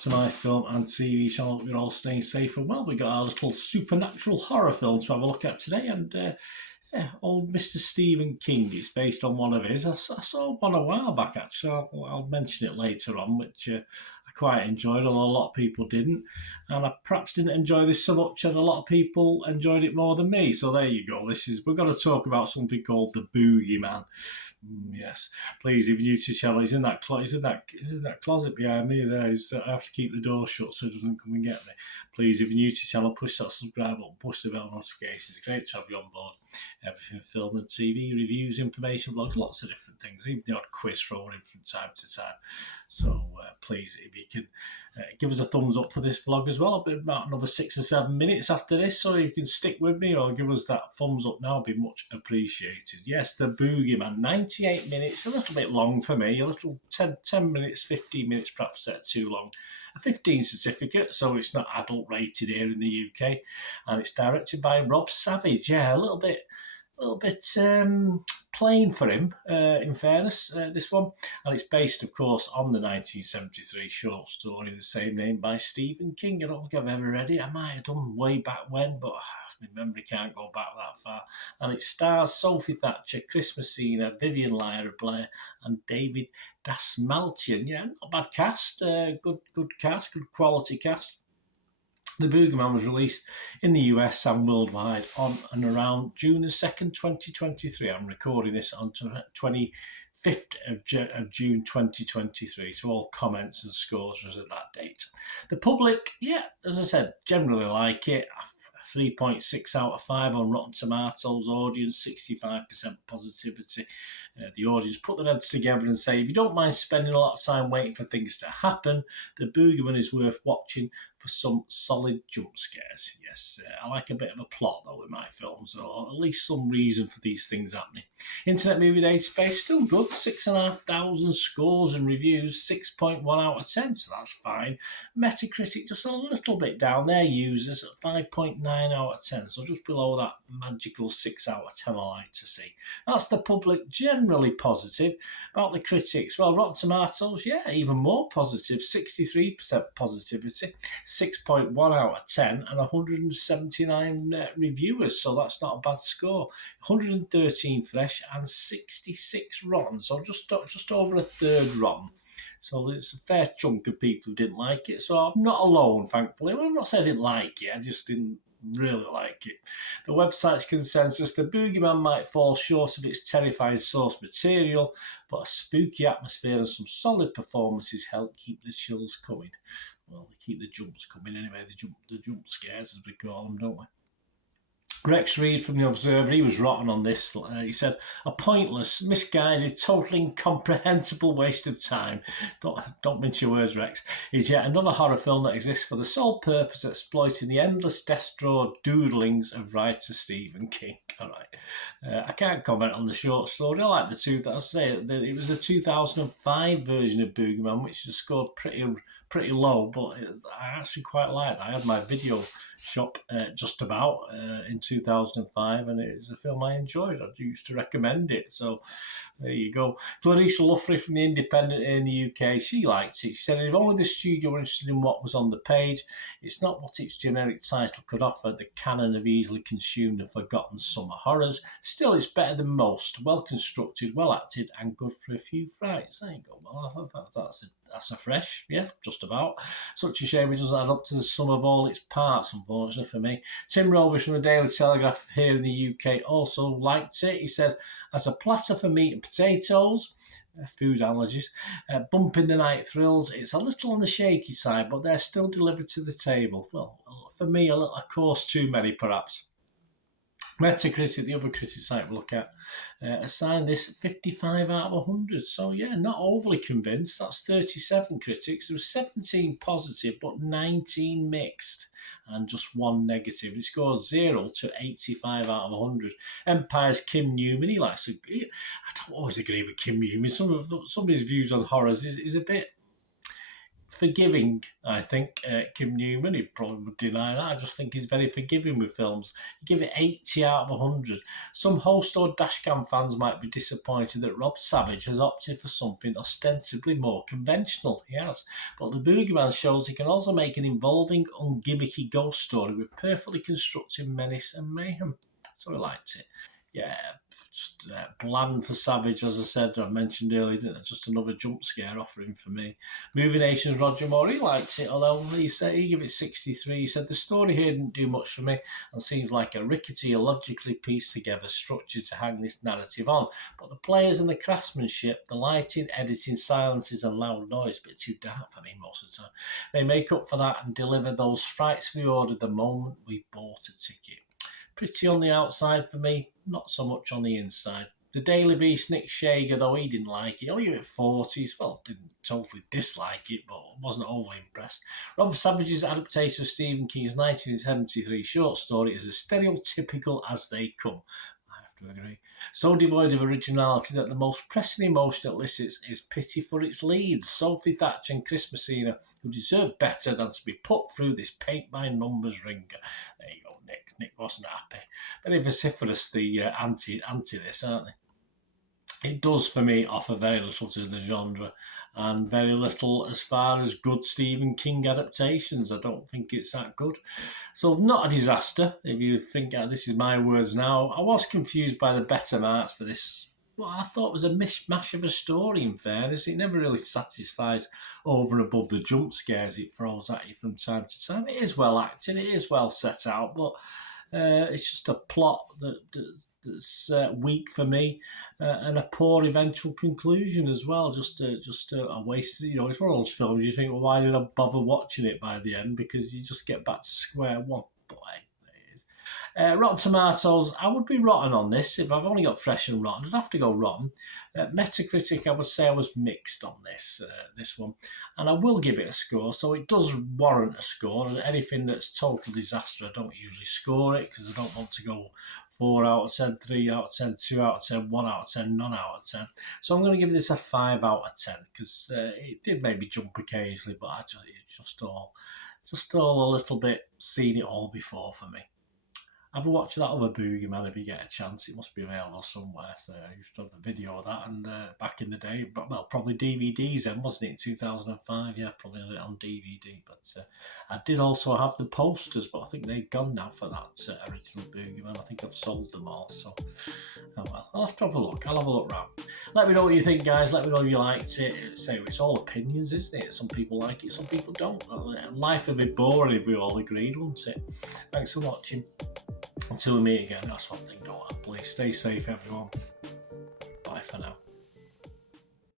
to my film and TV channel. We're all staying safe and well. We got our little supernatural horror film to have a look at today, and old Mr. Stephen King is based on one of his. I saw one a while back, actually. I'll mention it later on, which I quite enjoyed, although a lot of people didn't. And I perhaps didn't enjoy this so much, and a lot of people enjoyed it more than me. So there you go. We're going to talk about something called The Boogeyman. Yes, please, if you're new to the channel, he's in that closet behind me there. I have to keep the door shut so he doesn't come and get me. Please, if you're new to the channel, push that subscribe button, push the bell notifications. It's great to have you on board. Everything film and TV, reviews, information, vlogs, lots of different things, even the odd quiz thrown in from time to time. So please, if you can give us a thumbs up for this vlog as well. I'll be about another 6 or 7 minutes after this, so you can stick with me or give us that thumbs up now. It'll be much appreciated. Yes, The Boogeyman, 98 minutes, a little bit long for me, a little 10 minutes, 15 minutes perhaps too long. A 15 certificate, so it's not adult rated here in the UK, and it's directed by Rob Savage. Yeah, a little bit plain for him, in fairness, this one. And it's based, of course, on the 1973 short story of the same name by Stephen King. I don't think I've ever read it. I might have done way back when, but my memory can't go back that far. And it stars Sophie Thatcher, Chris Messina, Vivian Lyra-Blair, and David Dastmalchian. Yeah, not bad cast. Good cast, good quality cast. The Boogeyman was released in the US and worldwide on and around June 2nd, 2023. I'm recording this on 25th of June 2023, so all comments and scores was at that date. The public, yeah, as I said, generally like it. 3.6 out of 5 on Rotten Tomatoes. Audience, 65% positivity. The audience put their heads together and say, if you don't mind spending a lot of time waiting for things to happen, The Boogeyman is worth watching for some solid jump scares. Yes, I like a bit of a plot, though, with my films, or at least some reason for these things happening. Internet Movie Database, still good. 6,500 scores and reviews, 6.1 out of 10, so that's fine. Metacritic, just a little bit down. Their users at 5.9 out of 10, so just below that magical 6 out of 10 I like to see. That's the public, generally positive. About the critics, well, Rotten Tomatoes, yeah, even more positive, 63% positivity, 6.1 out of 10, and 179 reviewers, so that's not a bad score. 113 fresh and 66 rotten, so just over a third rotten. So there's a fair chunk of people who didn't like it, so I'm not alone, thankfully. Well, I'm not saying I didn't like it, I just didn't really like it. The website's consensus: The Boogeyman might fall short of its terrifying source material, but a spooky atmosphere and some solid performances help keep the chills coming. Well, they keep the jumps coming anyway, the jump scares, as we call them, don't we? Rex Reed from The Observer, he was rotten on this. He said, a pointless, misguided, totally incomprehensible waste of time. Don't mince your words, Rex. Is yet another horror film that exists for the sole purpose of exploiting the endless death-drawn doodlings of writer Stephen King. All right. I can't comment on the short story. I like it was the 2005 version of Boogeyman, which just scored pretty low, but I actually quite liked it. I had my video shop just about in 2005, and it was a film I enjoyed. I used to recommend it, so there you go. Clarissa Luffrey from The Independent in the UK, she liked it. She said, if only the studio were interested in what was on the page, it's not what its generic title could offer, the canon of easily consumed and forgotten summer horrors. Still, it's better than most, well constructed, well acted, and good for a few frights. There you go. Well, that's a fresh, yeah, just about. Such a shame it doesn't add up to the sum of all its parts, unfortunately for me. Tim Roby from the Daily Telegraph here in the UK also liked it. He said, as a platter for meat and potatoes, food allergies, bumping the night thrills, it's a little on the shaky side, but they're still delivered to the table. Well, for me, a course too many, perhaps. Metacritic, the other critic site we look at, assigned this 55 out of 100. So, yeah, not overly convinced. That's 37 critics. There was 17 positive, but 19 mixed, and just 1 negative. It scores 0 to 85 out of 100. Empire's Kim Newman, I don't always agree with Kim Newman. Some of his views on horrors is a bit forgiving, I think. Kim Newman, he probably would deny that. I just think he's very forgiving with films. Give it 80 out of 100. Some host or dashcam fans might be disappointed that Rob Savage has opted for something ostensibly more conventional. He has. But the Boogeyman shows he can also make an involving, ungimmicky ghost story with perfectly constructed menace and mayhem. So I liked it. Yeah, just bland for Savage, as I said, I mentioned earlier, didn't it? Just another jump scare offering for me. Movie Nation's Roger Moore, he likes it, although he gave it 63. He said the story here didn't do much for me and seems like a rickety, illogically pieced together structure to hang this narrative on. But the players and the craftsmanship, the lighting, editing, silences and loud noise, a bit too dark for me most of the time. They make up for that and deliver those frights we ordered the moment we bought a ticket. Pretty on the outside for me, not so much on the inside. The Daily Beast, Nick Shager, though he didn't like it, only gave it 40s. Well, didn't totally dislike it, but wasn't overly impressed. Rob Savage's adaptation of Stephen King's 1973 short story is as stereotypical as they come. I have to agree. So devoid of originality that the most pressing emotion it elicits is pity for its leads, Sophie Thatcher and Chris Messina, who deserve better than to be put through this paint-by-numbers ringer. There you go, Nick. Nick wasn't happy. Very vociferous, the anti this, aren't they? It does, for me, offer very little to the genre and very little as far as good Stephen King adaptations. I don't think it's that good. So not a disaster, if you think this is my words now. I was confused by the better marks for this. What I thought was a mishmash of a story, in fairness. It never really satisfies over and above the jump scares it throws at you from time to time. It is well acted, it is well set out, but it's just a plot that's weak for me, and a poor eventual conclusion as well. Just a waste. You know, it's one of those films you think, well, why did I bother watching it by the end? Because you just get back to square one. But hey, there it is. Rotten Tomatoes, I would be rotten on this. If I've only got fresh and rotten, I'd have to go rotten. Metacritic, I would say I was mixed on this one. And I will give it a score, so it does warrant a score. And anything that's total disaster, I don't usually score it because I don't want to go 4 out of 10, 3 out of 10, 2 out of 10, 1 out of 10, none out of 10. So I'm going to give this a 5 out of 10 because it did make me jump occasionally, but actually it's just all a little bit seen it all before for me. Have a watch that other Boogeyman if you get a chance. It must be available somewhere. So I used to have the video of that, and back in the day, but well, probably DVDs then, wasn't it? In 2005, yeah, probably had it on DVD. But I did also have the posters, but I think they're gone now for that original Boogeyman. I think I've sold them all. So, oh well, I'll have to have a look. I'll have a look round. Let me know what you think, guys. Let me know if you liked it. Say it's all opinions, isn't it? Some people like it, some people don't. Life would be boring if we all agreed, wouldn't it? Thanks for watching. Until we meet again, that's one thing, don't I? Please stay safe, everyone. Bye for now.